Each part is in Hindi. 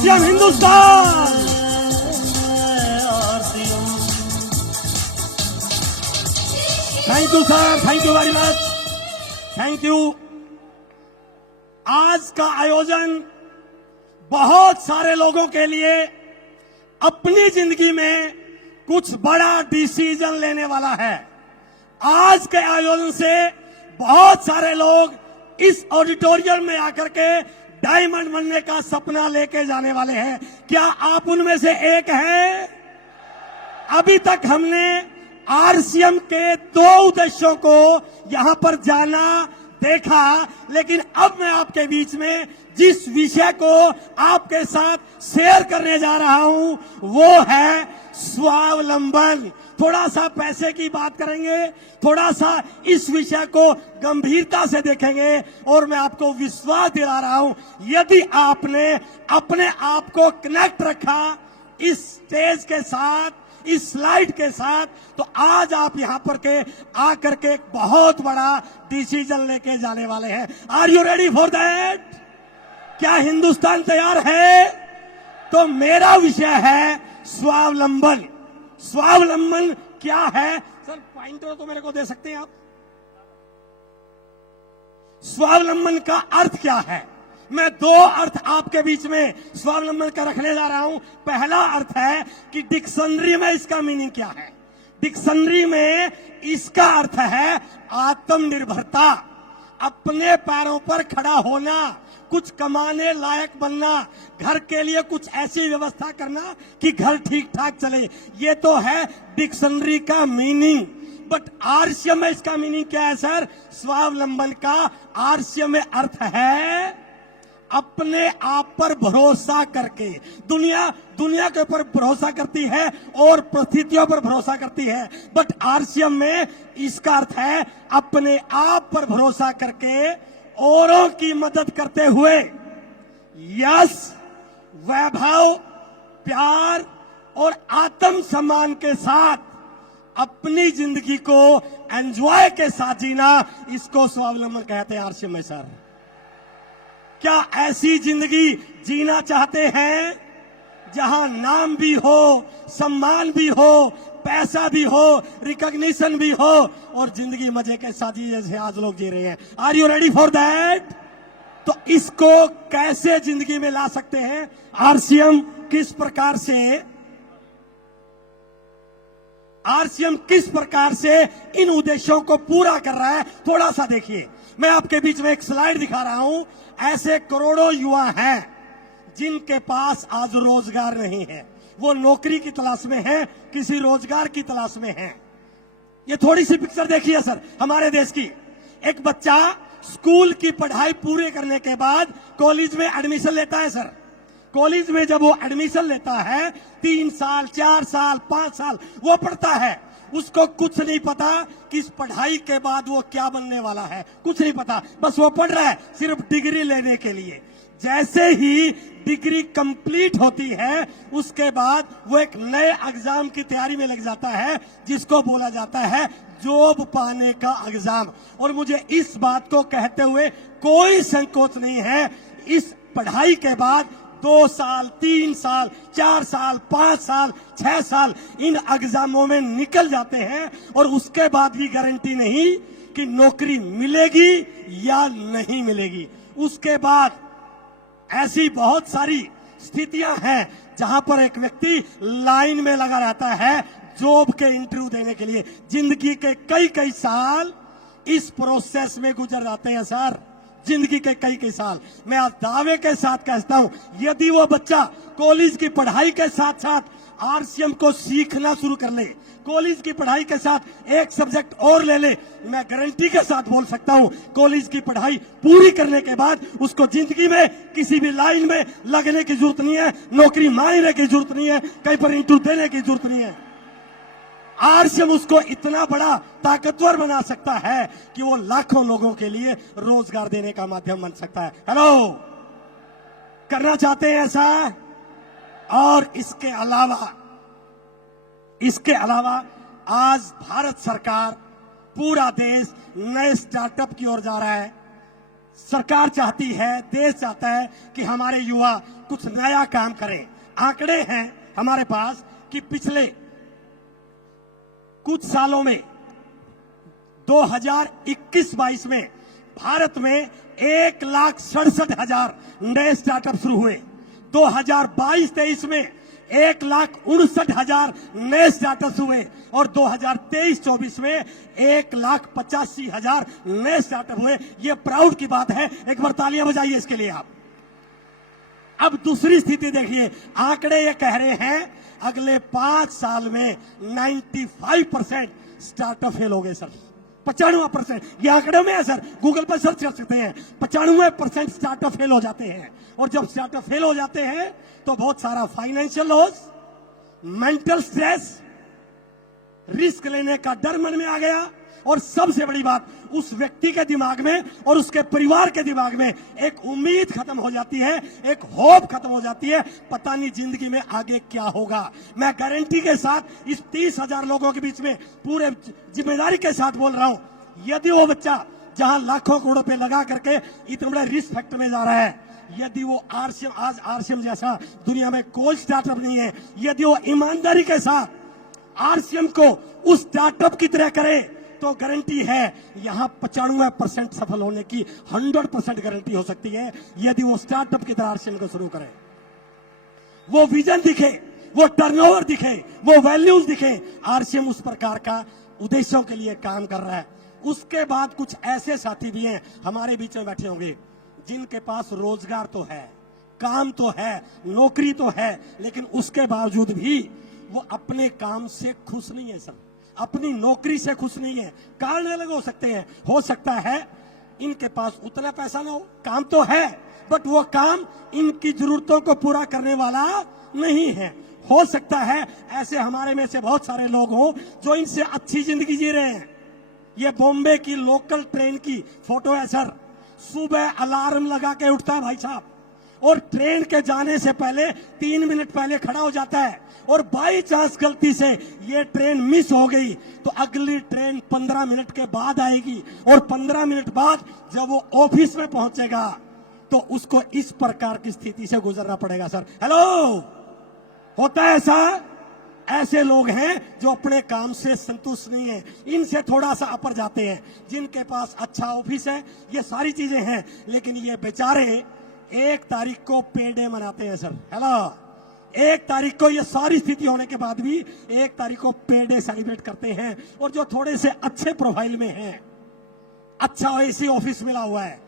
RCM Hindustan. Thank you sir, thank you very much, thank you. आज का आयोजन बहुत सारे लोगों के लिए अपनी जिंदगी में कुछ बड़ा डिसीजन लेने वाला है। आज के आयोजन से बहुत सारे लोग इस ऑडिटोरियम में आकर के डायमंड बनने का सपना लेके जाने वाले हैं। क्या आप उनमें से एक हैं? अभी तक हमने आरसीएम के 2 उद्देश्यों को यहां पर जाना, देखा, लेकिन अब मैं आपके बीच में जिस विषय को आपके साथ शेयर करने जा रहा हूं वो है स्वावलंबन। थोड़ा सा पैसे की बात करेंगे, थोड़ा सा इस विषय को गंभीरता से देखेंगे और मैं आपको विश्वास दिला रहा हूं, यदि आपने अपने आप को कनेक्ट रखा इस स्टेज के साथ, इस स्लाइड के साथ, तो आज आप यहां पर के आकर के एक बहुत बड़ा डिसीजन लेके जाने वाले हैं। Are you ready for that? क्या हिंदुस्तान तैयार है? तो मेरा विषय है स्वावलंबन। स्वावलंबन क्या है? सर पॉइंटर तो मेरे को दे सकते हैं आप? स्वावलंबन का अर्थ क्या है? मैं 2 अर्थ आपके बीच में स्वावलंबन का रखने जा रहा हूं। पहला अर्थ है कि डिक्शनरी में इसका मीनिंग क्या है। डिक्शनरी में इसका अर्थ है आत्मनिर्भरता, अपने पैरों पर खड़ा होना, कुछ कमाने लायक बनना, घर के लिए कुछ ऐसी व्यवस्था करना कि घर ठीक ठाक चले। ये तो है डिक्शनरी का मीनिंग। बट आरसीएम में इसका मीनिंग क्या है सर? स्वावलंबन का आरसीएम में अर्थ है अपने आप पर भरोसा करके। दुनिया के ऊपर भरोसा करती है और परिस्थितियों पर भरोसा करती है, बट आरसीएम में इसका अर्थ है अपने आप पर भरोसा करके औरों की मदद करते हुए यश, वैभव, प्यार और आत्म सम्मान के साथ अपनी जिंदगी को एंजॉय के साथ जीना, इसको स्वावलंबन कहते हैं आरसीएम में सर। क्या ऐसी जिंदगी जीना चाहते हैं जहां नाम भी हो, सम्मान भी हो, पैसा भी हो, रिकॉग्निशन भी हो और जिंदगी मजे के साथ जी जैसे आज लोग जी रहे हैं? Are you ready for that? तो इसको कैसे जिंदगी में ला सकते हैं? आरसीएम किस प्रकार से इन उद्देश्यों को पूरा कर रहा है, थोड़ा सा देखिए। मैं आपके बीच में एक स्लाइड दिखा रहा हूं। ऐसे करोड़ों युवा हैं जिनके पास आज रोजगार नहीं है। वो नौकरी की तलाश में है, किसी रोजगार की तलाश में है। ये थोड़ी सी पिक्चर देखिए सर हमारे देश की। एक बच्चा स्कूल की पढ़ाई पूरे करने के बाद कॉलेज में एडमिशन लेता है सर। कॉलेज में जब वो एडमिशन लेता है 3 साल, 4 साल, 5 साल वो पढ़ता है। उसको कुछ नहीं पता कि इस पढ़ाई के बाद वो क्या बनने वाला है, कुछ नहीं पता। बस वो पढ़ रहा है सिर्फ डिग्री लेने के लिए। जैसे ही डिग्री कंप्लीट होती है उसके बाद वो एक नए एग्जाम की तैयारी में लग जाता है जिसको बोला जाता है जॉब पाने का एग्जाम। और मुझे इस बात को कहते हुए कोई संकोच नहीं है, इस पढ़ाई के बाद 2 साल, 3 साल, 4 साल, 5 साल, 6 साल इन एग्जामों में निकल जाते हैं और उसके बाद भी गारंटी नहीं कि नौकरी मिलेगी या नहीं मिलेगी। उसके बाद ऐसी बहुत सारी स्थितियां हैं जहां पर एक व्यक्ति लाइन में लगा रहता है जॉब के इंटरव्यू देने के लिए। जिंदगी के कई साल इस प्रोसेस में गुजर जाते हैं सर, जिंदगी के कई साल। मैं आज दावे के साथ कहता हूं, यदि वो बच्चा कॉलेज की पढ़ाई के साथ साथ आरसीएम को सीखना शुरू कर ले, कॉलेज की पढ़ाई के साथ एक सब्जेक्ट और ले ले, मैं गारंटी के साथ बोल सकता हूं कॉलेज की पढ़ाई पूरी करने के बाद उसको जिंदगी में किसी भी लाइन में लगने की जरूरत नहीं है, नौकरी मांगने की जरूरत नहीं है, कहीं पर इंटरव्यू देने की जरूरत नहीं है। आरसीएम उसको इतना बड़ा ताकतवर बना सकता है कि वो लाखों लोगों के लिए रोजगार देने का माध्यम बन सकता है। हेलो, करना चाहते हैं ऐसा? और इसके अलावा आज भारत सरकार, पूरा देश नए स्टार्टअप की ओर जा रहा है। सरकार चाहती है, देश चाहता है कि हमारे युवा कुछ नया काम करें। आंकड़े हैं हमारे पास कि पिछले कुछ सालों में 2021-22 में भारत में 1,67,000 नए स्टार्टअप शुरू हुए। 2022-23 में 1,59,000 नए स्टार्टअप हुए और 2023-24 में 1,85,000 नए स्टार्टअप हुए। ये प्राउड की बात है, एक बार तालियां बजाइए इसके लिए आप। अब दूसरी स्थिति देखिए, आंकड़े ये कह रहे हैं अगले 5 साल में 95% स्टार्टअप फेल हो गए सर। 95%, ये आंकड़े में है सर, गूगल पर सर्च कर सकते हैं। 95% स्टार्टअप फेल हो जाते हैं और जब स्टार्टअप फेल हो जाते हैं तो बहुत सारा financial loss, mental stress, risk लेने का डर मन में आ गया और सबसे बड़ी बात, उस व्यक्ति के दिमाग में और उसके परिवार के दिमाग में एक उम्मीद खत्म हो जाती है, एक होप खत्म हो जाती है, पता नहीं जिंदगी में आगे क्या होगा। मैं गारंटी के साथ इस 30,000 लोगों के बीच में पूरे जिम्मेदारी के साथ बोल रहा हूं, यदि वो बच्चा जहां लाखों करोड़ रुपए लगा करके इतने बड़े रिस्क फैक्टर में जा रहा है, यदि वो आरसीएम, आज आरसीएम जैसा दुनिया में कोई स्टार्टअप नहीं है, यदि वो ईमानदारी के साथ आरसीएम को उस स्टार्टअप की तरह करे तो गारंटी है यहां 95% सफल होने की 100% गारंटी हो सकती है। यदि वो स्टार्टअप की तरह आरसीएम को शुरू करे, वो विजन दिखे, वो टर्नओवर दिखे, वो वैल्यूज दिखे, आरसीएम उस प्रकार का उद्देश्यों के लिए काम कर रहा है। उसके बाद कुछ ऐसे साथी भी हैं हमारे बीच में बैठे होंगे जिनके पास रोजगार तो है, काम तो है, नौकरी तो है, लेकिन उसके बावजूद भी वो अपने काम से खुश नहीं है सर, अपनी नौकरी से खुश नहीं है। कारण अलग हो सकते हैं, हो सकता है इनके पास उतना पैसा ना हो, काम तो है बट वो काम इनकी जरूरतों को पूरा करने वाला नहीं है। हो सकता है ऐसे हमारे में से बहुत सारे लोग हों जो इनसे अच्छी जिंदगी जी रहे हैं। ये बॉम्बे की लोकल ट्रेन की फोटो है सर। सुबह अलार्म लगा के उठता है भाई साहब और ट्रेन के जाने से पहले 3 मिनट पहले खड़ा हो जाता है और बाई चांस गलती से ये ट्रेन मिस हो गई तो अगली ट्रेन 15 मिनट के बाद आएगी और 15 मिनट बाद जब वो ऑफिस में पहुंचेगा तो उसको इस प्रकार की स्थिति से गुजरना पड़ेगा सर। हेलो, होता है ऐसा? ऐसे लोग हैं जो अपने काम से संतुष्ट नहीं है, इनसे थोड़ा सा अपर जाते हैं, जिनके पास अच्छा ऑफिस है, ये सारी चीजें हैं, लेकिन ये बेचारे 1 तारीख को पे डे मनाते हैं सर। हेलो, 1 तारीख को ये सारी स्थिति होने के बाद भी 1 तारीख को पे डे सेलिब्रेट करते हैं। और जो थोड़े से अच्छे प्रोफाइल में हैं, अच्छा एसी ऑफिस मिला हुआ है,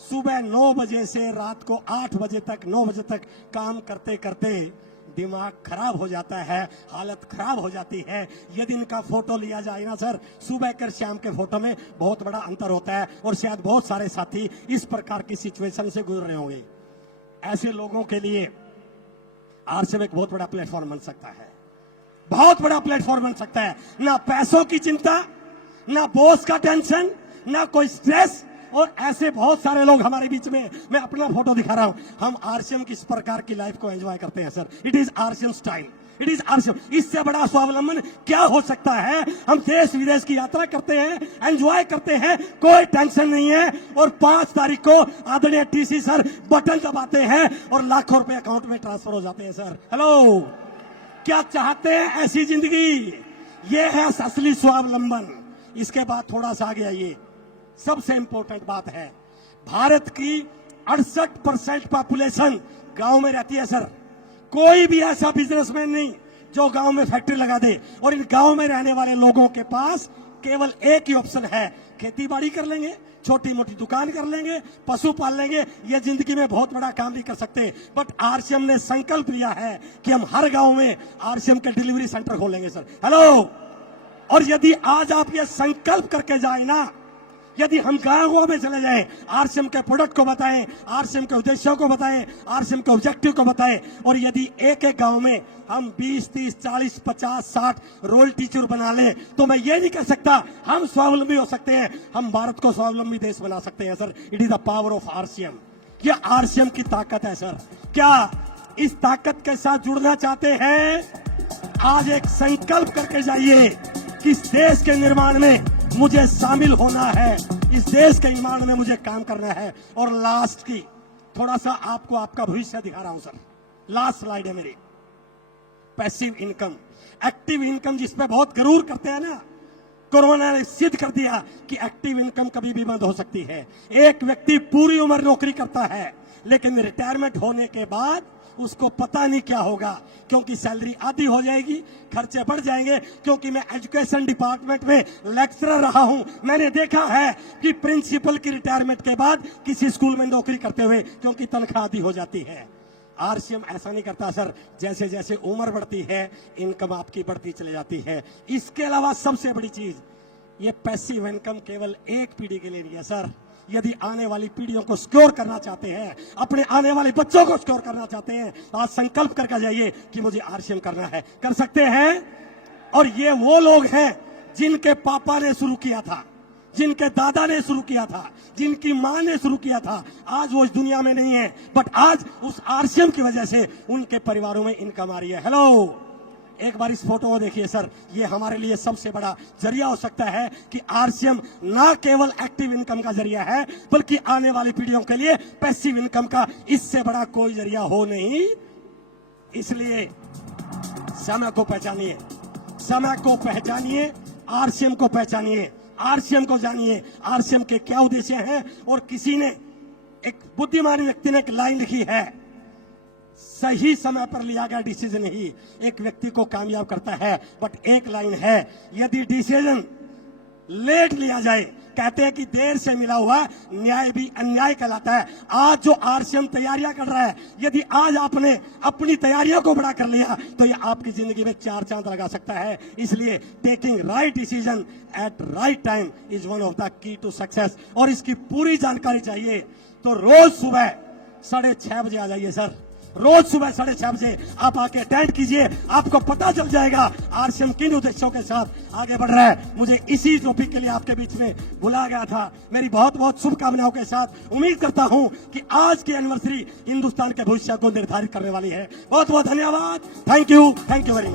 सुबह 9 बजे से रात को 8 बजे तक, 9 बजे तक काम करते करते दिमाग खराब हो जाता है, हालत खराब हो जाती है। यदि इनका फोटो लिया जाए ना सर, सुबह कर शाम के फोटो में बहुत बड़ा अंतर होता है और शायद बहुत सारे साथी इस प्रकार की सिचुएशन से गुजर रहे होंगे। ऐसे लोगों के लिए आरसीएम एक बहुत बड़ा प्लेटफॉर्म बन सकता है, बहुत बड़ा प्लेटफॉर्म बन सकता है। ना पैसों की चिंता, ना बॉस का टेंशन, ना कोई स्ट्रेस। और ऐसे बहुत सारे लोग हमारे बीच में, मैं अपना फोटो दिखा रहा हूं, हम आरसीएम की इस प्रकार की लाइफ को एंजॉय करते हैं sir. It is RCM style, it is RCM. इससे बड़ा स्वावलंबन क्या हो सकता है? हम देश विदेश की यात्रा करते हैं, एंजॉय करते हैं, कोई टेंशन नहीं है। और 5 तारीख को आदरणीय टीसी सर बटन दबाते हैं और लाखों रुपए अकाउंट में ट्रांसफर हो जाते हैं सर। हेलो, क्या चाहते हैं ऐसी जिंदगी? ये है असली स्वावलंबन। इसके बाद थोड़ा सा आगे आइए, सबसे इंपॉर्टेंट बात है, भारत की 68% पॉपुलेशन गांव में रहती है सर। कोई भी ऐसा बिजनेसमैन नहीं जो गांव में फैक्ट्री लगा दे। और इन गांव में रहने वाले लोगों के पास केवल एक ही ऑप्शन है, खेती बाड़ी कर लेंगे, छोटी मोटी दुकान कर लेंगे, पशु पाल लेंगे, ये जिंदगी में बहुत बड़ा काम नहीं कर सकते। बट आरसीएम ने संकल्प लिया है कि हम हर गांव में आरसीएम के डिलीवरी सेंटर खोलेंगे सर। हेलो, और यदि आज आप ये संकल्प करके जाए ना, यदि हम गांव में चले जाएं, आरसीएम के प्रोडक्ट को बताएं, आरसीएम के उद्देश्यों को बताएं, आरसीएम के ऑब्जेक्टिव को बताएं, और यदि एक एक गांव में हम 20, 30, 40, 50, 60 रोल टीचर बना लें, तो मैं ये नहीं कह सकता हम स्वावलंबी हो सकते हैं, हम भारत को स्वावलंबी देश बना सकते हैं sir. It is the power of RCM. ये आरसीएम की ताकत है सर। क्या इस ताकत के साथ जुड़ना चाहते हैं? आज एक संकल्प करके जाइए कि इस देश के निर्माण में मुझे शामिल होना है। इस देश के ईमान में मुझे काम करना है। और लास्ट की थोड़ा सा आपको आपका भविष्य दिखा रहा हूं सर। लास्ट स्लाइड है मेरी। पैसिव इनकम, एक्टिव इनकम जिस पे बहुत गरूर करते हैं ना, कोरोना ने सिद्ध कर दिया कि एक्टिव इनकम कभी भी बंद हो सकती है। एक व्यक्ति पूरी उम्र नौकरी करता है, लेकिन रिटायरमेंट होने के बाद उसको पता नहीं क्या होगा, क्योंकि सैलरी आधी हो जाएगी, खर्चे बढ़ जाएंगे। क्योंकि मैं एजुकेशन डिपार्टमेंट में लेक्चरर रहा हूं, मैंने देखा है कि प्रिंसिपल की रिटायरमेंट के बाद किसी स्कूल में नौकरी करते हुए, क्योंकि तनख्वाह आधी हो जाती है। आरसीएम ऐसा नहीं करता सर, जैसे जैसे उम्र बढ़ती है इनकम आपकी बढ़ती चली जाती है। इसके अलावा सबसे बड़ी चीज, ये पैसिव इनकम केवल एक पीढ़ी के लिए नहीं है सर। यदि आने वाली पीढ़ियों को सिक्योर करना चाहते हैं, अपने आने वाले बच्चों को सिक्योर करना चाहते हैं, तो आज संकल्प करके जाइए कि मुझे आरसीएम करना है। कर सकते हैं। और ये वो लोग हैं जिनके पापा ने शुरू किया था, जिनके दादा ने शुरू किया था, जिनकी मां ने शुरू किया था। आज वो इस दुनिया में नहीं है, बट आज उस आरसीएम की वजह से उनके परिवारों में इनकम आ रही है। हेलो, एक बार इस फोटो को देखिए सर। ये हमारे लिए सबसे बड़ा जरिया हो सकता है कि आरसीएम ना केवल एक्टिव इनकम का जरिया है, बल्कि आने वाली पीढ़ियों के लिए पैसिव इनकम का इससे बड़ा कोई जरिया हो नहीं। इसलिए समय को पहचानिए, समय को पहचानिए, आरसीएम को पहचानिए, आरसीएम को जानिए, आरसीएम के क्या उद्देश्य हैं। और किसी ने, एक बुद्धिमान व्यक्ति ने एक लाइन लिखी है, सही समय पर लिया गया डिसीजन ही एक व्यक्ति को कामयाब करता है। बट एक लाइन है, यदि डिसीजन लेट लिया जाए, कहते हैं कि देर से मिला हुआ न्याय भी अन्याय कहलाता है। आज जो आरसीएम तैयारियां कर रहा है, यदि आज आपने अपनी तैयारियों को बड़ा कर लिया तो ये आपकी जिंदगी में 4 चांद लगा सकता है। इसलिए taking right decision at right time is one of the key to success. और इसकी पूरी जानकारी चाहिए तो रोज सुबह 6:30 बजे आ जाइए सर। रोज सुबह 6:30 बजे आप आके अटेंड कीजिए, आपको पता चल जाएगा आरसीएम किन उद्देश्यों के साथ आगे बढ़ रहा है। मुझे इसी टॉपिक के लिए आपके बीच में बुलाया गया था। मेरी बहुत बहुत शुभकामनाओं के साथ उम्मीद करता हूं कि आज की एनिवर्सरी हिंदुस्तान के भविष्य को निर्धारित करने वाली है। बहुत बहुत धन्यवाद। Thank you very much.